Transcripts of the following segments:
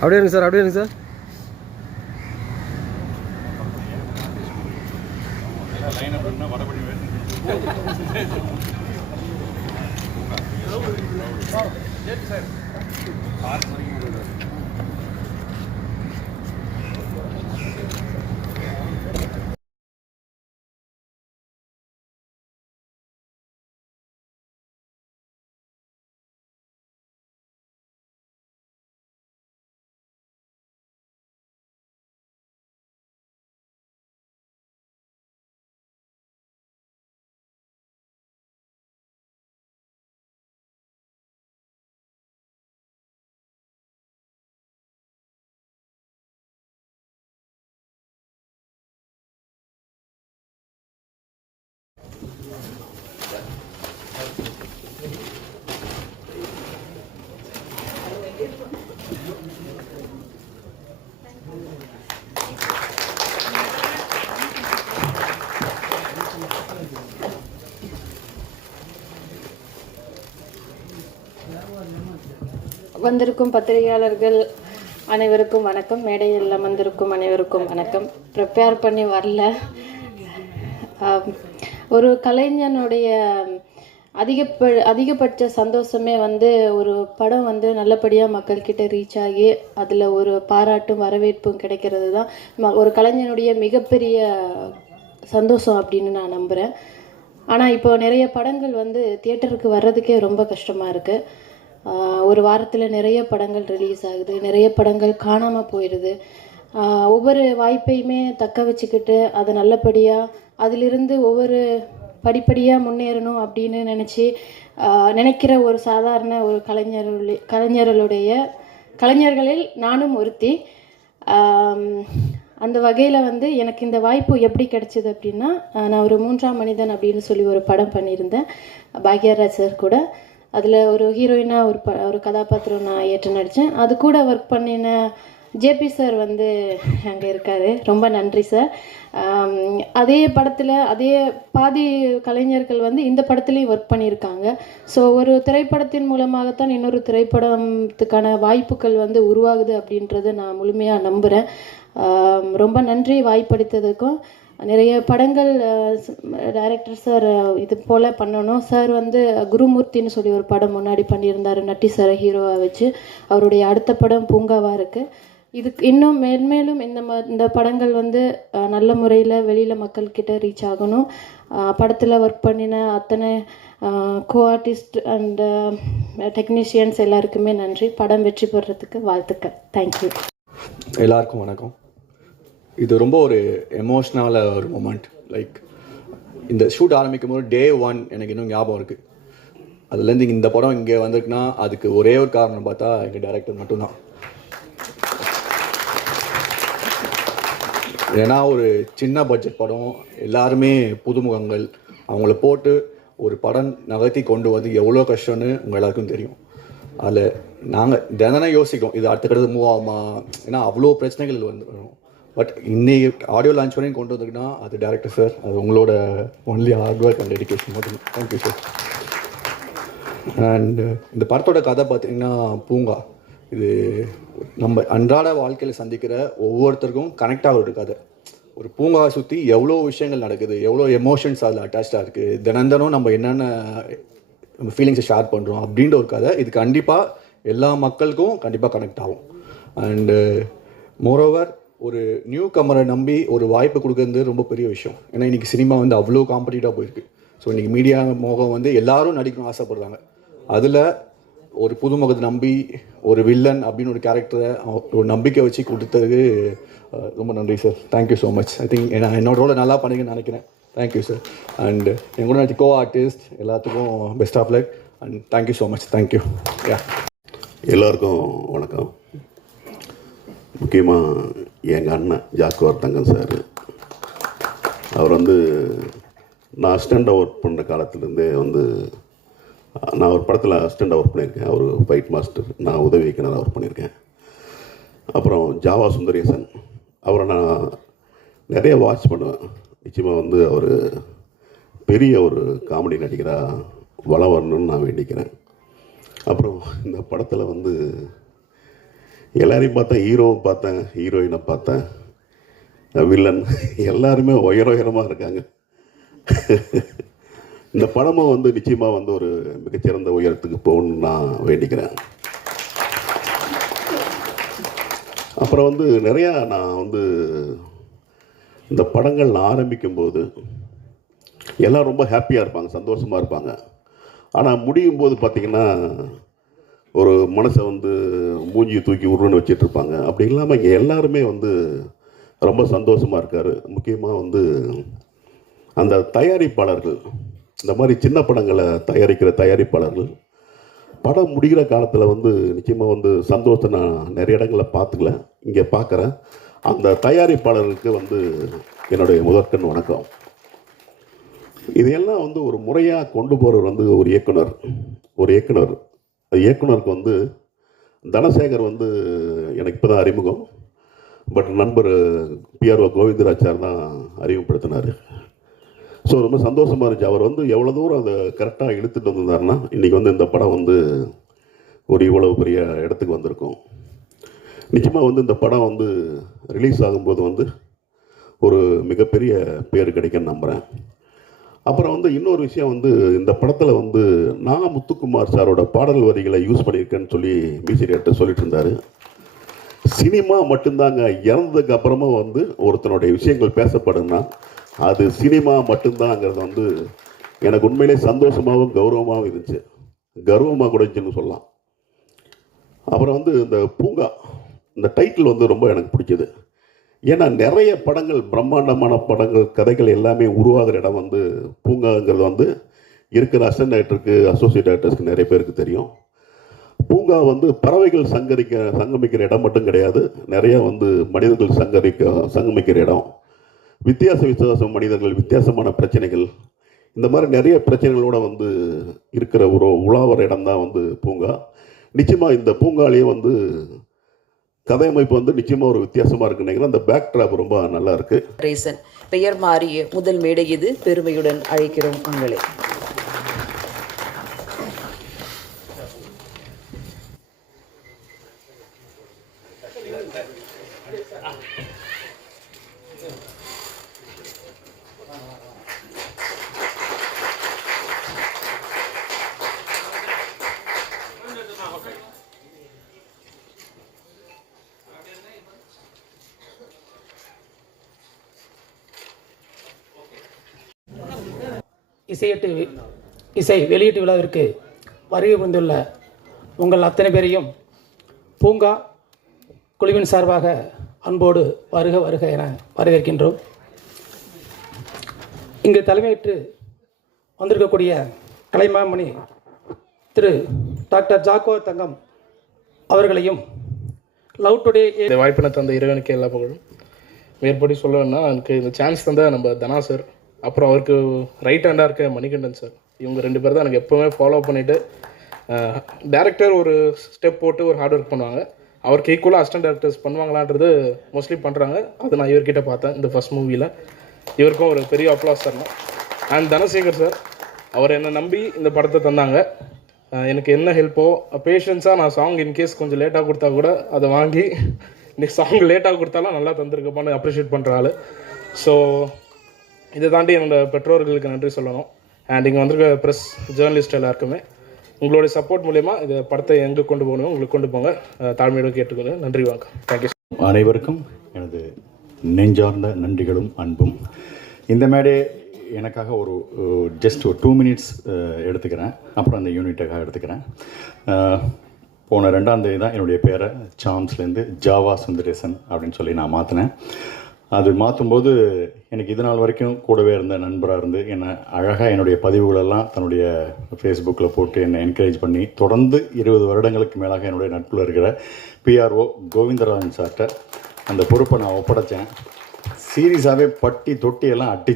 அப்படியே இருங்க சார் அப்படியே இருங்க சார். சார் வந்திருக்கும் பத்திரிகையாளர்கள் அனைவருக்கும் வணக்கம். மேடையில் அமர்ந்திருக்கும் அனைவருக்கும் வணக்கம். ப்ரிப்பேர் பண்ணி வரல. ஒரு கலைஞனுடைய அதிகப்ப அதிகபட்ச சந்தோஷமே வந்து ஒரு படம் வந்து நல்லபடியாக மக்கள்கிட்ட ரீச் ஆகி அதில் ஒரு பாராட்டும் வரவேற்பும் கிடைக்கிறது தான் ம- ஒரு கலைஞனுடைய மிகப்பெரிய சந்தோஷம் அப்படின்னு நான் நம்புகிறேன் ஆனால் இப்போ நிறைய படங்கள் வந்து தியேட்டருக்கு வர்றதுக்கே ரொம்ப கஷ்டமாக இருக்குது ஒரு வாரத்தில் நிறைய படங்கள் ரிலீஸ் ஆகுது நிறைய படங்கள் காணாமல் போயிடுது ஒவ்வொரு வாய்ப்பையுமே தக்க வச்சுக்கிட்டு அதை நல்லபடியாக அதிலிருந்து ஒவ்வொரு படிப்படியாக முன்னேறணும் அப்படின்னு நினச்சி நினைக்கிற ஒரு சாதாரண ஒரு கலைஞர்களுடைய கலைஞர்களுடைய கலைஞர்களில் நானும் ஒருத்தி. அந்த வகையில் வந்து எனக்கு இந்த வாய்ப்பு எப்படி கிடைச்சிது அப்படின்னா நான் ஒரு மூன்றாம் மனிதன் அப்படின்னு சொல்லி ஒரு படம் பண்ணியிருந்தேன். பாக்யராஜ் சார் கூட. அதில் ஒரு ஹீரோயினாக ஒரு ப ஒரு கதாபாத்திரம் நான் ஏற்று நடித்தேன் அது கூட ஒர்க் பண்ணின ஜேபி சார் வந்து அங்கே இருக்காரு. ரொம்ப நன்றி சார். அதே படத்தில் அதே பாதி கலைஞர்கள் வந்து இந்த படத்துலேயும் ஒர்க் பண்ணியிருக்காங்க. ஸோ ஒரு திரைப்படத்தின் மூலமாகத்தான் இன்னொரு திரைப்படத்துக்கான வாய்ப்புகள் வந்து உருவாகுது அப்படின்றத நான் முழுமையாக நம்புகிறேன் ரொம்ப நன்றி வாய்ப்பளித்ததுக்கும். நிறைய படங்கள் டைரக்டர் சார் இது போல் பண்ணணும். சார் வந்து குருமூர்த்தின்னு சொல்லி ஒரு படம் முன்னாடி பண்ணியிருந்தார் நட்டி சார் ஹீரோவை வச்சு. அவருடைய அடுத்த படம் பூங்காவாக இருக்குது இதுக்கு இன்னும் மேன்மேலும் இந்த ம இந்த படங்கள் வந்து நல்ல முறையில் வெளியில் மக்கள்கிட்ட ரீச் ஆகணும். படத்தில் ஒர்க் பண்ணின அத்தனை கோ ஆர்டிஸ்ட் அண்ட் டெக்னீஷியன்ஸ் எல்லாருக்குமே நன்றி. படம் வெற்றி பெறத்துக்கு வாழ்த்துக்கள். தேங்க்யூ எல்லாருக்கும் வணக்கம். இது ரொம்ப ஒரு எமோஷ்னலான ஒரு மூமெண்ட் லைக் இந்த ஷூட் ஆரம்பிக்கும் போது டே ஒன் எனக்கு இன்னும் ஞாபகம் இருக்குது அதுலேருந்து இந்த படம் இங்கே வந்திருக்குன்னா அதுக்கு ஒரே ஒரு காரணம் பார்த்தா எங்கள் டேரக்டர் மட்டும்தான். ஏன்னா ஒரு சின்ன பட்ஜெட் படம் எல்லாருமே புதுமுகங்கள் அவங்கள போட்டு ஒரு படம் நகர்த்தி கொண்டு வந்து எவ்வளோ கஷ்டம்னு உங்கள் எல்லாருக்கும் தெரியும். அதில் நாங்கள் தினம் யோசிக்கும் இது அடுத்த கடுத்து மூவ் ஆகுமா? ஏன்னா அவ்வளோ பிரச்சனைகள் வந்துடும் பட் இன்னைக்கு ஆடியோ லான்ச் வரையும் கொண்டு வந்திருக்குன்னா அது டேரக்டர் சார் அது உங்களோட only hard work and dedication மட்டும். தேங்க்யூ சார் அண்டு இந்த படத்தோட கதை பார்த்தீங்கன்னா பூங்கா. இது நம்ம அன்றாட வாழ்க்கையில் சந்திக்கிற ஒவ்வொருத்தருக்கும் கனெக்ட் ஆகிற ஒரு கதை. ஒரு பூங்காவை சுற்றி எவ்வளோ விஷயங்கள் நடக்குது எவ்வளோ எமோஷன்ஸ் அதில் அட்டாச்சாக இருக்குது தினந்தனும் நம்ம என்னென்ன நம்ம ஃபீலிங்ஸை ஷேர் பண்ணுறோம் அப்படின்ற ஒரு கதை. இது கண்டிப்பாக எல்லா மக்களுக்கும் கண்டிப்பாக கனெக்ட் ஆகும். அண்டு மோரோவர் ஒரு நியூ கமரை நம்பி ஒரு வாய்ப்பு கொடுக்கறது ரொம்ப பெரிய விஷயம். ஏன்னா இன்றைக்கி சினிமா வந்து அவ்வளோ காம்படிட்டாக போயிருக்கு. ஸோ இன்றைக்கி மீடியா மோகம் வந்து எல்லாரும் நடிக்கணும்னு ஆசைப்படுறாங்க. அதில் ஒரு புதுமுகத்தை நம்பி ஒரு வில்லன் அப்படின்னு ஒரு கேரக்டரை ஒரு நம்பிக்கை வச்சு கொடுத்ததுக்கு ரொம்ப நன்றி sir thank you so much I think நான் என்னோட ரோலை நல்லா பண்ணிங்கன்னு நினைக்கிறேன். தேங்க்யூ சார் அண்ட் என் கூட கோ ஆர்டிஸ்ட் எல்லாத்துக்கும் best of luck and thank you so much thank you yeah எல்லோருக்கும் வணக்கம். முக்கியமாக எங்கள் அண்ணன் ஜாக்குவார் தங்கம் சார். அவர் வந்து நான் அசிஸ்டண்ட்டாக ஒர்க் பண்ணுற காலத்துலேருந்தே வந்து நான் ஒரு படத்தில் அசிஸ்டண்ட்டாக ஒர்க் பண்ணியிருக்கேன். அவர் ஃபைட் மாஸ்டர் நான் உதவி இயக்குனராக ஒர்க் பண்ணியிருக்கேன். அப்புறம் ஜாவா சுந்தரேசன். அவரை நான் நிறைய வாட்ச் பண்ணுவேன். நிச்சயமாக வந்து அவர் பெரிய ஒரு காமெடி நடிகராக வளம் வரணும்னு நான் வேண்டிக்கிறேன். அப்புறம் இந்த படத்தில் வந்து எல்லாரையும் பார்த்தேன். ஹீரோவை பார்த்தேன். ஹீரோயினை பார்த்தேன். வில்லன் எல்லாருமே உயர உயரமாக இருக்காங்க. இந்த படமும் வந்து நிச்சயமாக வந்து ஒரு மிகச்சிறந்த உயரத்துக்கு போகணும்னு நான் வேண்டிக்கிறேன். அப்புறம் வந்து நிறையா நான் வந்து இந்த படங்கள் நான் ஆரம்பிக்கும்போது எல்லாம் ரொம்ப ஹாப்பியாக இருப்பாங்க சந்தோஷமாக இருப்பாங்க. ஆனால் முடியும் போது பார்த்திங்கன்னா ஒரு மனசை வந்து மூஞ்சியை தூக்கி உருன்னு வச்சிட்ருப்பாங்க அப்படி இல்லாமல் இங்கே எல்லாருமே வந்து ரொம்ப சந்தோஷமாக இருக்கார். முக்கியமாக வந்து அந்த தயாரிப்பாளர்கள். இந்த மாதிரி சின்ன படங்களை தயாரிக்கிற தயாரிப்பாளர்கள் படம் முடிகிற காலத்தில் வந்து நிச்சயமாக வந்து சந்தோஷத்தை நான் நிறைய இடங்களில் பார்த்துக்கல. இங்கே பார்க்குறேன். அந்த தயாரிப்பாளருக்கு வந்து என்னுடைய முதற்கண் வணக்கம். இதையெல்லாம் வந்து ஒரு முறையாக கொண்டு போகிறவர் வந்து ஒரு இயக்குனர். ஒரு இயக்குனர். அந்த இயக்குனருக்கு வந்து தனசேகர் வந்து எனக்கு இப்போ தான் அறிமுகம். பட் நண்பர் பிஆர்ஓ கோவிந்தராச்சார் தான் அறிமுகப்படுத்தினார். ஸோ ரொம்ப சந்தோஷமாக இருந்துச்சு. அவர் வந்து எவ்வளோ தூரம் அதை கரெக்டாக இழுத்துட்டு வந்திருந்தாருன்னா இன்றைக்கி வந்து இந்த படம் வந்து ஒரு இவ்வளவு பெரிய இடத்துக்கு வந்திருக்கும். நிச்சயமாக வந்து இந்த படம் வந்து ரிலீஸ் ஆகும்போது வந்து ஒரு மிகப்பெரிய பேர் கிடைக்கும்னு நம்புகிறேன் அப்புறம் வந்து இன்னொரு விஷயம் வந்து இந்த படத்தில் வந்து நான் முத்துக்குமார் சாரோட பாடல் வரிகளை யூஸ் பண்ணியிருக்கேன்னு சொல்லி மியூசிக் சொல்லிட்டு இருந்தார். சினிமா மட்டும்தாங்க இறந்ததுக்கு அப்புறமா வந்து ஒருத்தனுடைய விஷயங்கள் பேசப்படும்னா அது சினிமா மட்டும்தாங்கிறது வந்து எனக்கு உண்மையிலே சந்தோஷமாகவும் கௌரவமாகவும் இருந்துச்சு. கர்வமாக கூட இருந்துச்சுன்னு சொல்லலாம். அப்புறம் வந்து இந்த பூங்கா இந்த டைட்டில் வந்து ரொம்ப எனக்கு பிடிச்சது. ஏன்னா நிறைய படங்கள் பிரம்மாண்டமான படங்கள் கதைகள் எல்லாமே உருவாகிற இடம் வந்து பூங்காங்கிறது வந்து இருக்கிற அசன் டைரக்டருக்கு அசோசியேட் டைரக்டர்ஸ்க்கு நிறைய பேருக்கு தெரியும். பூங்கா வந்து பறவைகள் சங்கரிக்க சங்கமிக்கிற இடம் மட்டும் கிடையாது. நிறையா வந்து மனிதர்கள் சங்கரிக்க சங்கமிக்கிற இடம். வித்தியாச வித்தியாச மனிதர்கள் வித்தியாசமான பிரச்சனைகள். இந்த மாதிரி நிறைய பிரச்சனைகளோட வந்து இருக்கிற ஒரு உலாவர இடம் தான் வந்து பூங்கா. நிச்சயமாக இந்த பூங்காலேயே வந்து கதை அமைப்பு வந்து நிச்சயமாக ஒரு வித்தியாசமாக இருக்குன்னு நினைக்கிறேன். அந்த பேக் ட்ராப் ரொம்ப நல்லா இருக்குது ரீசன் பெயர் மாறிய முதல் மேடை இது. பெருமையுடன் அழைக்கிறோம் உங்களை. இசையீட்டு இசை வெளியீட்டு விழாவிற்கு வருகை புரிந்துள்ள உங்கள் அத்தனை பேரையும் பூங்கா குழுவின் சார்பாக அன்போடு வருக வருக என வரவேற்கின்றோம். இங்கு தலைமையேற்று வந்திருக்கக்கூடிய கலைமாமணி திரு டாக்டர் ஜாக்கோ தங்கம் அவர்களையும் லவ் டுடே இந்த வாய்ப்பினை தந்த இறைவனுக்கு எல்லா புகழும். மேற்படி சொல்லணும்னா எனக்கு இந்த சான்ஸ் தந்த நம்ம தனா சார் அப்புறம் அவருக்கு ரைட் ஹேண்டாக இருக்க மணிகண்டன் சார் இவங்க ரெண்டு பேர் தான் எனக்கு எப்போவுமே ஃபாலோ பண்ணிவிட்டு டேரக்டர் ஒரு ஸ்டெப் போட்டு ஒரு ஹார்ட் ஒர்க் பண்ணுவாங்க. அவருக்கு ஈக்குவலாக அசிஸ்டன்ட் டேரக்டர்ஸ் பண்ணுவாங்களான்றது மோஸ்ட்லி பண்ணுறாங்க அது நான் இவர்கிட்ட பார்த்தேன் இந்த ஃபர்ஸ்ட் மூவியில் இவருக்கும் ஒரு பெரிய அப்ளாஸ் தரணும் அண்ட் தனசேகர் சார் அவர் என்னை நம்பி இந்த படத்தை தந்தாங்க. எனக்கு என்ன ஹெல்ப்போ பேஷன்ஸாக நான் சாங் இன்கேஸ் கொஞ்சம் லேட்டாக கொடுத்தா கூட அதை வாங்கி இன்னைக்கு சாங் லேட்டாக கொடுத்தாலும் நல்லா தந்திருக்கப்பான்னு அப்ரிஷியேட் பண்ணுற ஆள். ஸோ இதை தாண்டி என்னோட பெற்றோர்களுக்கு நன்றி சொல்லணும். அண்ட் இங்கே வந்திருக்க ப்ரெஸ் ஜேர்னலிஸ்ட் எல்லாருக்குமே உங்களுடைய சப்போர்ட் மூலயமா இந்த படத்தை எங்கே கொண்டு போகணும் உங்களுக்கு கொண்டு போங்க. தாழ்மையோடு கேட்டுக்கொள்கிறேன் நன்றி வணக்கம். தேங்க்யூ அனைவருக்கும் எனது நெஞ்சார்ந்த நன்றிகளும் அன்பும். இந்த மேடை எனக்காக ஒரு ஜஸ்ட் ஒரு டூ மினிட்ஸ் எடுத்துக்கிறேன். அப்புறம் அந்த யூனிட்டுக்காக எடுத்துக்கிறேன். போன ரெண்டாம் தேதி தான் என்னுடைய பேரை சாம்ஸ்லேருந்து ஜாவா சுந்தரேசன் அப்படின்னு சொல்லி நான் மாற்றினேன் அது மாற்றும்போது எனக்கு இது நாள் வரைக்கும் கூடவே இருந்த நண்பராக இருந்து என்னை அழகாக என்னுடைய பதிவுகளெல்லாம் தன்னுடைய ஃபேஸ்புக்கில் போட்டு என்னை என்கரேஜ் பண்ணி தொடர்ந்து இருபது வருடங்களுக்கு மேலாக என்னுடைய நட்பில் இருக்கிற பிஆர்ஓ கோவிந்தராஜன் சார்கிட்ட அந்த பொறுப்பை நான் ஒப்படைச்சேன். சீரியஸாகவே பட்டி தொட்டியெல்லாம் அட்டி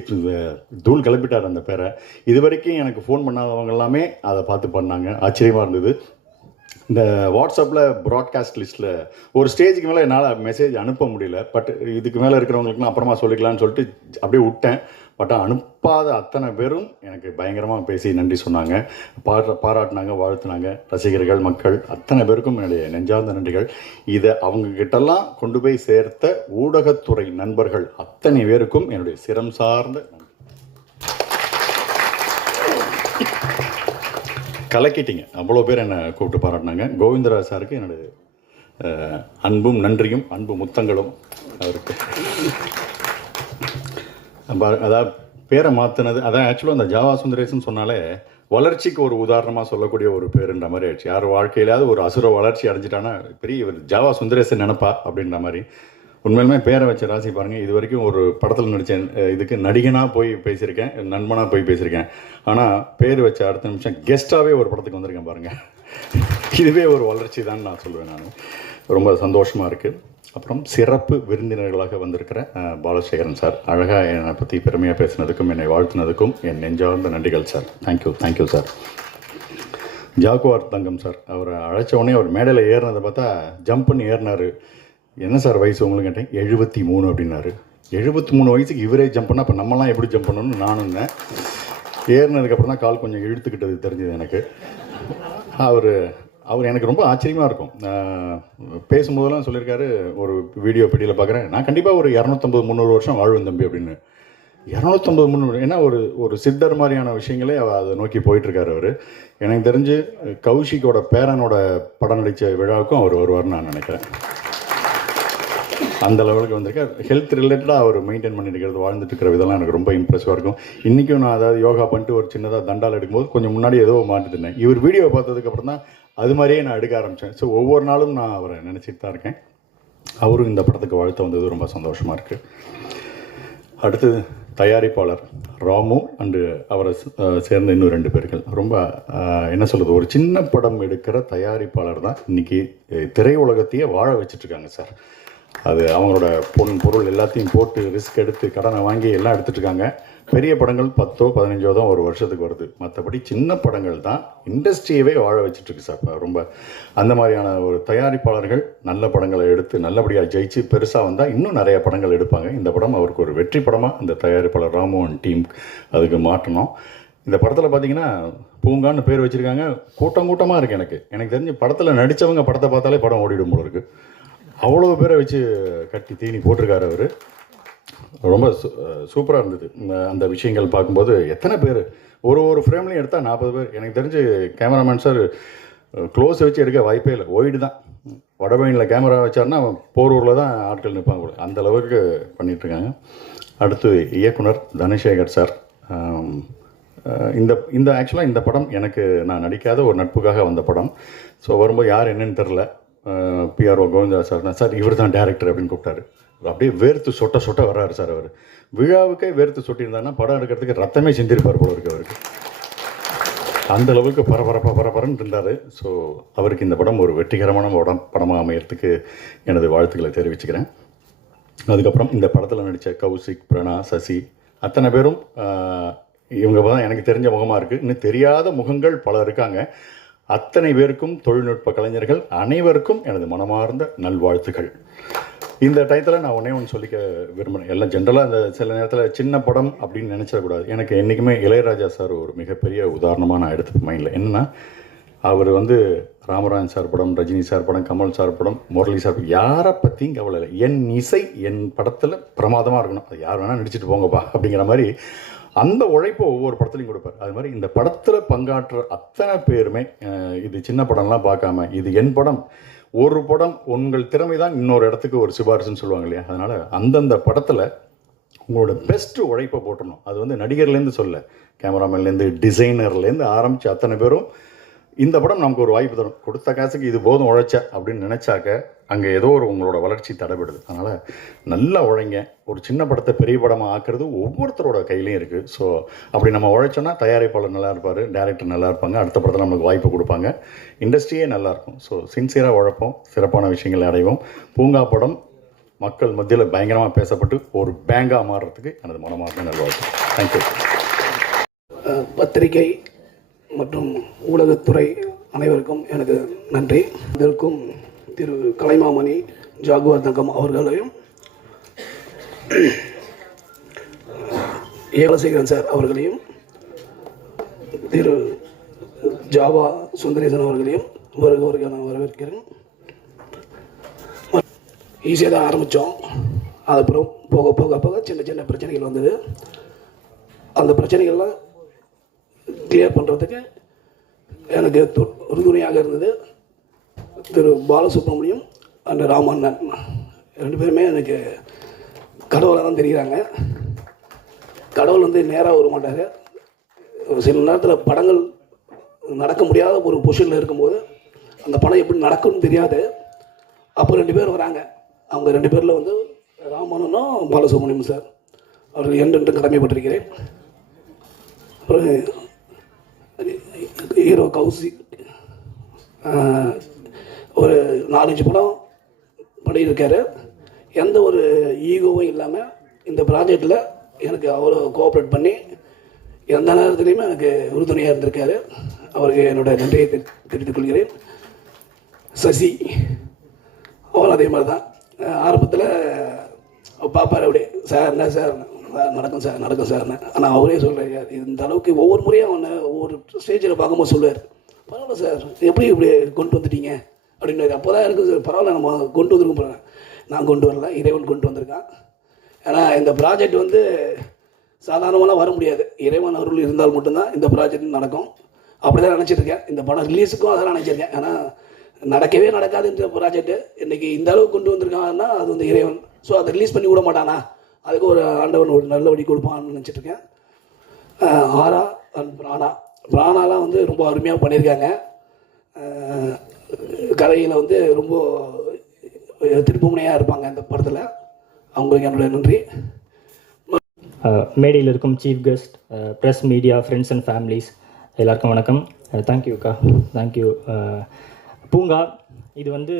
தூள் கிளப்பிட்டார் அந்த பேரை. இது வரைக்கும் எனக்கு ஃபோன் பண்ணாதவங்க எல்லாமே அதை பார்த்து பண்ணாங்க. ஆச்சரியமாக இருந்தது. இந்த வாட்ஸ்அப்பில் ப்ராட்காஸ்ட் லிஸ்ட்டில் ஒரு ஸ்டேஜுக்கு மேலே என்னால் மெசேஜ் அனுப்ப முடியல. பட் இதுக்கு மேலே இருக்கிறவங்களுக்குலாம் அப்புறமா சொல்லிக்கலாம்னு சொல்லிட்டு அப்படியே விட்டேன். பட் அனுப்பாத அத்தனை பேரும் எனக்கு பயங்கரமாக பேசி நன்றி சொன்னாங்க. பாரா பாராட்டினாங்க வாழ்த்துனாங்க. ரசிகர்கள் மக்கள் அத்தனை பேருக்கும் என்னுடைய நெஞ்சார்ந்த நன்றிகள். இதை அவங்கக்கிட்டெல்லாம் கொண்டு போய் சேர்த்த ஊடகத்துறை நண்பர்கள் அத்தனை பேருக்கும் என்னுடைய சிரம் சார்ந்த நன்றி கலக்கிட்டீங்க. அவ்வளோ பேர் என்னை கூப்பிட்டு பாராட்டினாங்க. கோவிந்தராஜ் சாருக்கு என்னுடைய அன்பும் நன்றியும் அன்பு முத்தங்களும் அவருக்கு. அதாவது பேரை மாற்றினது அதான் ஆக்சுவலாக அந்த ஜாவா சுந்தரேசன் சொன்னாலே வளர்ச்சிக்கு ஒரு உதாரணமாக சொல்லக்கூடிய ஒரு பேருன்ற மாதிரி ஆயிடுச்சு. யார் வாழ்க்கையிலாவது ஒரு அசுர வளர்ச்சி அடைஞ்சிட்டானா பெரிய இவர் ஜாவா சுந்தரேசன் நினப்பா அப்படின்ற மாதிரி. உண்மையிலுமே பேரை வச்ச ராசி பாருங்கள் இது வரைக்கும் ஒரு படத்தில் நடித்தேன் இதுக்கு நடிகனாக போய் பேசியிருக்கேன் நண்பனாக போய் பேசியிருக்கேன். ஆனால் பேர் வச்ச அடுத்த நிமிஷம் கெஸ்ட்டாகவே ஒரு படத்துக்கு வந்திருக்கேன் பாருங்கள் இதுவே ஒரு வளர்ச்சி தான் நான் சொல்லுவேன் நான். ரொம்ப சந்தோஷமாக இருக்குது அப்புறம் சிறப்பு விருந்தினர்களாக வந்திருக்கிற பாலசேகரன் சார். அழகாக என்னை பற்றி பெருமையாக பேசினதுக்கும் என்னை வாழ்த்தினதுக்கும் என் நெஞ்சார்ந்த நன்றிகள் sir. Thank you thank you sir. Jaguar Thangam sir அவரை அழைச்ச உடனே அவர் மேடையில் ஏறினதை பார்த்தா ஜம்ப் பண்ணி ஏறினார். என்ன சார் வயசு உங்களுக்கு கேட்டேன்? எழுபத்தி மூணு அப்படின்னாரு. எழுபத்தி மூணு வயசுக்கு இவரே ஜம்ப் பண்ணால் அப்போ நம்மலாம் எப்படி ஜம்ப் பண்ணணும்னு நானும் இருந்தேன் ஏறினதுக்கப்புறம் தான் கால் கொஞ்சம் இழுத்துக்கிட்டது தெரிஞ்சது எனக்கு. அவர் அவர் எனக்கு ரொம்ப ஆச்சரியமாக இருக்கும். பேசும்போதெல்லாம் சொல்லியிருக்காரு ஒரு வீடியோ பெட்டியில் பார்க்குறேன். நான் கண்டிப்பாக ஒரு இரநூத்தம்பது முந்நூறு வருஷம் வாழ்வேன் தம்பி அப்படின்னு. இரநூத்தம்பது முந்நூறு ஏன்னா ஒரு ஒரு சித்தர் மாதிரியான விஷயங்களே அவர் அதை நோக்கி போயிட்டுருக்காரு அவர். எனக்கு தெரிஞ்சு கௌஷிக்கோட பேரனோட படம் நடித்த விழாவுக்கும் அவர் வருவார்னு நான் நினைக்கிறேன். அந்த லெவலுக்கு வந்திருக்கேன் ஹெல்த் ரிலேட்டடாக அவர் மெயின்டைன் பண்ணிட்டு வாழ்ந்துட்டு இருக்கிற விதெல்லாம் எனக்கு ரொம்ப இம்ப்ரெசிவாக இருக்கும். இன்றைக்கும் நான் அதாவது யோகா பண்ணிட்டு ஒரு சின்னதாக தண்டால் எடுக்கும்போது கொஞ்சம் முன்னாடி ஏதோ மாட்டுதுனேன் இவர் வீடியோ பார்த்ததுக்கப்புறம் தான் அது மாதிரியே நான் எடுக்க ஆரம்பித்தேன் ஸோ ஒவ்வொரு நாளும் நான் அவரை நினச்சிட்டு தான் இருக்கேன். அவரும் இந்த படத்துக்கு வாழ்த்து வந்தது ரொம்ப சந்தோஷமாக இருக்குது அடுத்தது தயாரிப்பாளர் ராமு அண்டு அவரை சேர்ந்த இன்னும் ரெண்டு பேர்கள். ரொம்ப என்ன சொல்கிறது ஒரு சின்ன படம் எடுக்கிற தயாரிப்பாளர் தான் இன்றைக்கி திரையுலகத்தையே வாழ வச்சுட்ருக்காங்க சார். அது அவங்களோட பொன் பொருள் எல்லாத்தையும் போட்டு ரிஸ்க் எடுத்து கடனை வாங்கி எல்லாம் எடுத்துட்டுருக்காங்க. பெரிய படங்கள் பத்தோ பதினஞ்சோ தான் ஒரு வருஷத்துக்கு வருது. மற்றபடி சின்ன படங்கள் தான் இண்டஸ்ட்ரியவே வாழ வச்சுட்ருக்கு சார். ரொம்ப அந்த மாதிரியான ஒரு தயாரிப்பாளர்கள் நல்ல படங்களை எடுத்து நல்லபடியாக ஜெயிச்சு பெருசாக வந்தால் இன்னும் நிறைய படங்கள் எடுப்பாங்க. இந்த படம் அவருக்கு ஒரு வெற்றி படமாக இந்த தயாரிப்பாளர் ராமோகன் டீம் அதுக்கு மாற்றணும். இந்த படத்தில் பார்த்தீங்கன்னா பூங்கான்னு பேர் வச்சுருக்காங்க. கூட்டம் கூட்டமாக இருக்குது எனக்கு. எனக்கு தெரிஞ்சு படத்தில் நடித்தவங்க படத்தை பார்த்தாலே படம் ஓடிடும் போல இருக்குது அவ்வளோ பேரை வச்சு கட்டி தீனி போட்டிருக்காரு அவர். ரொம்ப சூப்பராக இருந்தது. அந்த விஷயங்கள் பார்க்கும்போது எத்தனை பேர்? ஒரு ஒரு ஃப்ரேம்லையும் எடுத்தால் நாற்பது பேர். எனக்கு தெரிஞ்சு கேமராமேன் சார் க்ளோஸ் வச்சு எடுக்க வாய்ப்பே இல்லை. ஒய்டு தான். வடபழனியில் கேமரா வச்சார்னா போரூரில் தான் ஆட்கள் நிற்பாங்க கூட அந்த அளவுக்கு பண்ணிகிட்ருக்காங்க அடுத்து இயக்குனர் தனசேகர் சார் இந்த இந்த ஆக்சுவலாக இந்த படம் எனக்கு நான் நடிக்காத ஒரு நட்புக்காக வந்த படம். ஸோ வரும்போது யார் என்னன்னு தெரில பிஆர்ஓ கோவிந்தா சார் சார் இவர் தான் டேரக்டர் அப்படின்னு கூப்பிட்டாரு. அப்படியே வேர்த்து சொட்ட சொட்ட வர்றாரு சார் அவர். விழாவுக்கே வேர்த்து சொட்டியிருந்தாருன்னா படம் எடுக்கிறதுக்கு ரத்தமே சிந்திருப்பார் போல இருக்கு அவருக்கு. அந்த அளவுக்கு பரபரப்பாக பரபரன்னு இருந்தார். ஸோ அவருக்கு இந்த படம் ஒரு வெற்றிகரமான படம் படமாக அமையறதுக்கு எனது வாழ்த்துக்களை தெரிவிச்சுக்கிறேன். அதுக்கப்புறம் இந்த படத்தில் நடித்த கௌசிக் பிரணா சசி அத்தனை பேரும் இவங்க தான் எனக்கு தெரிஞ்ச முகமாக இருக்குது இன்னும் தெரியாத முகங்கள் பல இருக்காங்க. அத்தனை பேருக்கும் தொழில்நுட்ப கலைஞர்கள் அனைவருக்கும் எனது மனமார்ந்த நல்வாழ்த்துகள். இந்த டயத்தில் நான் ஒன்றே ஒன்று சொல்லிக்க விரும்புகிறேன் எல்லாம் ஜென்ரலாக அந்த சில நேரத்தில் சின்ன படம் அப்படின்னு நினச்சிடக்கூடாது. எனக்கு என்றைக்குமே இளையராஜா சார் ஒரு மிகப்பெரிய உதாரணமாக நான் எடுத்துப்பேன். மைண்டில் என்னென்னா அவர் வந்து ராமராஜன் சார் படம் ரஜினி சார் படம் கமல் சார் படம் முரளி சார் படம் யாரை பற்றியும் கவலை இல்லை. என் இசை என் படத்தில் பிரமாதமாக இருக்கணும். அது யார் வேணால் நடிச்சிட்டு போங்கப்பா அப்படிங்கிற மாதிரி அந்த உழைப்பை ஒவ்வொரு படத்துலையும் கொடுப்பார். அது மாதிரி இந்த படத்தில் பங்காற்ற அத்தனை பேருமே இது சின்ன படம்லாம் பார்க்காம இது என் படம் ஒரு படம் உங்கள் திறமை தான் இன்னொரு இடத்துக்கு ஒரு சிபாரிசுன்னு சொல்லுவாங்க இல்லையா? அதனால் அந்தந்த படத்தில் உங்களோட பெஸ்ட் உழைப்பை போட்டணும். அது வந்து நடிகர்லேருந்து சொல்ல கேமராமேன்லேருந்து டிசைனர்லேருந்து ஆரம்பித்து அத்தனை பேரும் இந்த படம் நமக்கு ஒரு வாய்ப்பு தரும். கொடுத்த காசுக்கு இது போதும் உழைச்ச அப்படின்னு நினச்சாக்க அங்கே ஏதோ ஒரு உங்களோட வளர்ச்சி தடைபடுது. அதனால் நல்லா உழைங்க. ஒரு சின்ன படத்தை பெரிய படமாக ஆக்குறது ஒவ்வொருத்தரோட கையிலையும் இருக்குது ஸோ அப்படி நம்ம உழைச்சோன்னா தயாரிப்பாளர் நல்லா இருப்பார் டேரக்டர் நல்லா இருப்பாங்க அடுத்த படத்தில் நமக்கு வாய்ப்பு கொடுப்பாங்க. இண்டஸ்ட்ரியே நல்லாயிருக்கும் ஸோ சின்சியராக உழைப்போம். சிறப்பான விஷயங்களை அடைவோம். பூங்கா படம் மக்கள் மத்தியில் பயங்கரமாக பேசப்பட்டு ஒரு பேங்காக மாறுறதுக்கு எனது மனமார்ந்த நல்வாழ்த்து தேங்க்யூ பத்திரிகை மற்றும் ஊடகத்துறை அனைவருக்கும் எனது நன்றி. இதற்கும் திரு கலைமாமணி ஜாகுவார் தங்கம் அவர்களையும் ஏலசேகரன் சார் அவர்களையும் திரு ஜாவா சுந்தரேசன் அவர்களையும் வருக நான் வரவேற்கிறேன். ஈஸியாக தான் ஆரம்பித்தோம் அதுக்கப்புறம் போக போக போக சின்ன சின்ன பிரச்சனைகள் வந்தது. அந்த பிரச்சனைகள்லாம் கிளியர் பண்ணுறதுக்கு எனக்கு உறுதுணையாக இருந்தது திரு பாலசுப்ரமணியம் அண்ட் ராமண்ணன். ரெண்டு பேருமே எனக்கு கடவுளாக தான் தெரிகிறாங்க. கடவுள் வந்து நேராக வர மாட்டார். சில நேரத்தில் படங்கள் நடக்க முடியாத ஒரு பொசிஷனில் இருக்கும்போது அந்த படம் எப்படி நடக்கும்னு தெரியாது. அப்போ ரெண்டு பேர் வராங்க. அவங்க ரெண்டு பேரில் வந்து ராமனும் பாலசுப்ரமணியம் சார். அவர்கள் என்றென்றும் கடமைப்பட்டிருக்கிறேன். அப்புறம் ஹீரோ கௌசி ஒரு நாலஞ்சு படம் பண்ணியிருக்காரு. எந்த ஒரு ஈகோவும் இல்லாமல் இந்த ப்ராஜெக்டில் எனக்கு அவ்வளோ கோஆப்ரேட் பண்ணி எந்த நேரத்துலையுமே எனக்கு உறுதுணையாக இருந்திருக்காரு. அவருக்கு என்னோட நன்றியை தெரிவித்துக் கொள்கிறேன். சசி அவரும் அதே மாதிரி தான் ஆரம்பத்தில் பாப்பார் அப்படியே சார் என்ன சார்? நடக்கும் சார் நடக்கும் சார் ஆனால் அவரே சொல்கிறார் இந்த அளவுக்கு ஒவ்வொரு முறையும் அவனை ஒவ்வொரு ஸ்டேஜில் பார்க்கும்போது சொல்லுவார். பரவாயில்ல சார் எப்படி இப்படி கொண்டு வந்துட்டீங்க? அப்படின்னாரு அப்போ தான் எனக்கு சார் பரவாயில்ல நம்ம கொண்டு வந்திருக்கோம் போகிறேன் நான் கொண்டு வரல இறைவன் கொண்டு வந்திருக்கான். ஏன்னா இந்த ப்ராஜெக்ட் வந்து சாதாரணமாலாம் வர முடியாது. இறைவன் அருள் இருந்தால் மட்டும்தான் இந்த ப்ராஜெக்ட் நடக்கும். அப்படி தான் நினச்சிருக்கேன் இந்த படம் ரிலீஸுக்கும் அதெல்லாம் நினச்சிருக்கேன். ஏன்னா நடக்கவே நடக்காதுன்ற ப்ராஜெக்ட்டு இன்றைக்கி இந்த அளவுக்கு கொண்டு வந்திருக்காங்கன்னா அது வந்து இறைவன். ஸோ அதை ரிலீஸ் பண்ணி விட மாட்டானா? அதுக்கு ஒரு ஆண்டவன் ஒரு நல்ல வழி கொடுப்பான்னு நினச்சிட்ருக்கேன். ஆரா அண்ட் பிராணா. பிராணாலாம் வந்து ரொம்ப அருமையாக பண்ணியிருக்காங்க. கதையில் வந்து ரொம்ப திருப்புமுனையாக இருப்பாங்க இந்த படத்தில். அவங்களுக்கு என்னுடைய நன்றி. மேடையில் இருக்கும் chief guest press media friends and families எல்லாருக்கும் வணக்கம். தேங்க்யூக்கா தேங்க்யூ பூங்கா இது வந்து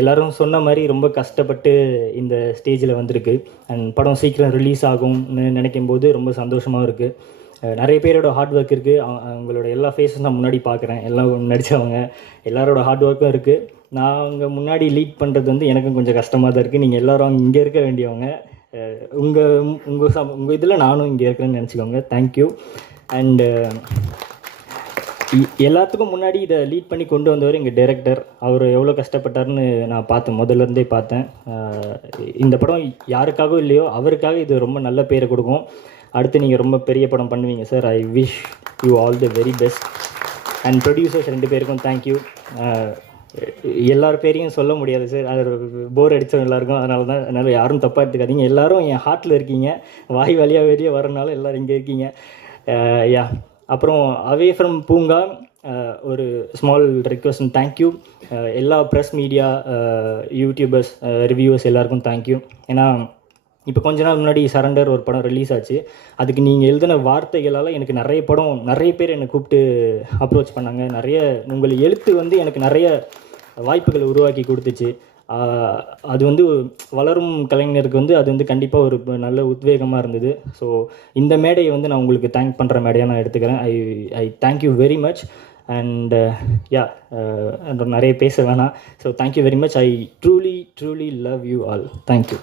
எல்லாரும் சொன்ன மாதிரி ரொம்ப கஷ்டப்பட்டு இந்த ஸ்டேஜில் வந்திருக்கு. அண்ட் படம் சீக்கிரம் ரிலீஸ் ஆகும்னு நினைக்கும் போது ரொம்ப சந்தோஷமாக இருக்குது நிறைய பேரோட ஹார்ட் ஒர்க் இருக்குது அவங்களோட எல்லா ஃபேஸும் நான் முன்னாடி பார்க்குறேன். எல்லாம் நடித்தவங்க எல்லாரோட ஹார்ட் ஒர்க்கும் இருக்குது நான் அங்கே முன்னாடி லீட் பண்ணுறது வந்து எனக்கும் கொஞ்சம் கஷ்டமாக தான் இருக்குது நீங்கள் எல்லோரும் இங்கே இருக்க வேண்டியவங்க உங்கள் உங்கள் சம் உங்கள் இதில் நானும் இங்கே இருக்கிறேன்னு நினச்சிக்கோங்க. தேங்க்யூ அண்டு எல்லாத்துக்கும் முன்னாடி இதை லீட் பண்ணி கொண்டு வந்தவர் எங்கள் டைரக்டர் அவர் எவ்வளோ கஷ்டப்பட்டாருன்னு நான் பார்த்தேன். முதல்ல இருந்தே பார்த்தேன். இந்த படம் யாருக்காகவும் இல்லையோ அவருக்காக இது ரொம்ப நல்ல பேரை கொடுக்கும். அடுத்து நீங்கள் ரொம்ப பெரிய படம் பண்ணுவீங்க sir I wish you all the very best and producers ரெண்டு பேருக்கும் தேங்க்யூ எல்லார் பேரையும் சொல்ல முடியாது சார் அது போர் அடித்தோம் எல்லாருக்கும். அதனால தான் அதனால் யாரும் தப்பாக எடுத்துக்காதீங்க. எல்லோரும் என் ஹார்ட்டில் இருக்கீங்க. வாய் வழியாக வெளியே வரனால எல்லோரும் இங்கே இருக்கீங்க. யா அப்புறம் அவே ஃப்ரம் பூங்கா ஒரு ஸ்மால் ரெக்வஸ்ட் தேங்க்யூ எல்லா ப்ரெஸ் மீடியா யூடியூபர்ஸ் ரிவ்யூவர்ஸ் எல்லாருக்கும் தேங்க்யூ ஏன்னா இப்போ கொஞ்ச நாள் முன்னாடி சரண்டர் ஒரு படம் ரிலீஸ் ஆச்சு. அதுக்கு நீங்கள் எழுதின வார்த்தைகளால் எனக்கு நிறைய படம் நிறைய பேர் என்னை கூப்பிட்டு அப்ரோச் பண்ணாங்க. நிறைய உங்கள் எழுத்து வந்து எனக்கு நிறைய வாய்ப்புகளை உருவாக்கி கொடுத்துச்சு. அது வந்து வளரும் கலைஞருக்கு வந்து அது வந்து கண்டிப்பாக ஒரு நல்ல உத்வேகமாக இருந்தது. ஸோ இந்த மேடையை வந்து நான் உங்களுக்கு தேங்க் பண்ணுற மேடையாக நான் எடுத்துக்கிறேன். I I thank you very much and yeah நிறைய பேச வேணாம். So thank you very much I truly truly love you all thank you